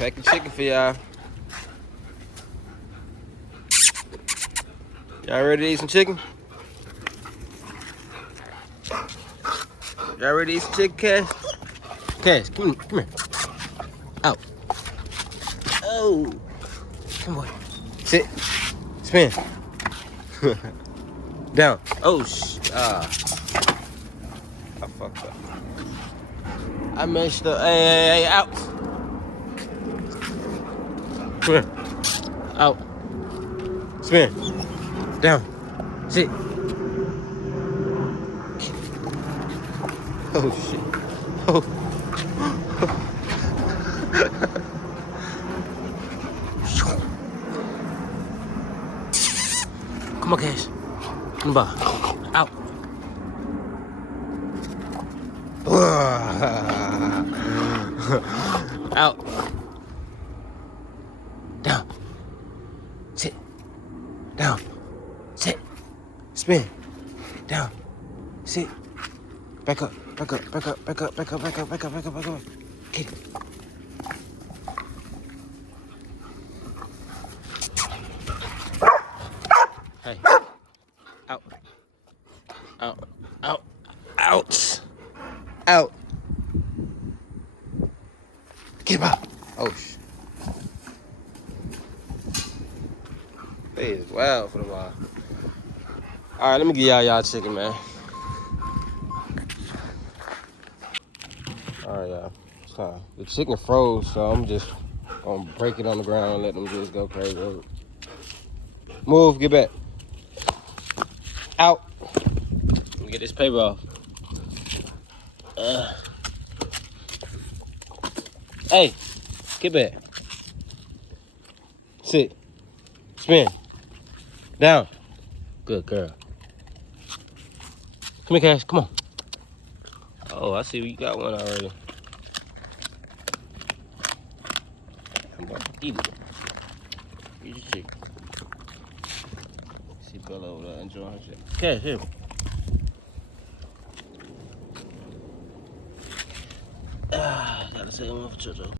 Packing chicken for y'all. Y'all ready to eat some chicken? Y'all ready to eat some chicken, Cash? Cash, come here. Out. Oh. Come on. Sit. Spin. Down. Oh, I fucked up. I messed up. Hey, out. Come here. Out. Spin. Down. Sit. Oh, shit. Oh. Come on, Cash. Come on. Out. Out. Down. Sit. Down. Sit. Spin. Down. Sit. Back up. Back up. Back up. Back up. Back up. Back up. Back up. Back up. Back up. Kick it. Hey. Out. Out. Out. Out. Out. Get him out. Oh, shit. They is wild for the while. All right, let me get y'all chicken, man. All right, y'all. It's time. The chicken froze, so I'm just gonna break it on the ground and let them just go crazy. Move, get back. Out. Let me get this paper off. Hey, get back. Sit. Spin. Down. Good girl. Come here, Cash. Come on. Oh, I see you got one already. Eat it. Eat your chicken. See Bella over there enjoying her shit. Cash, here. Gotta say one for Jojo.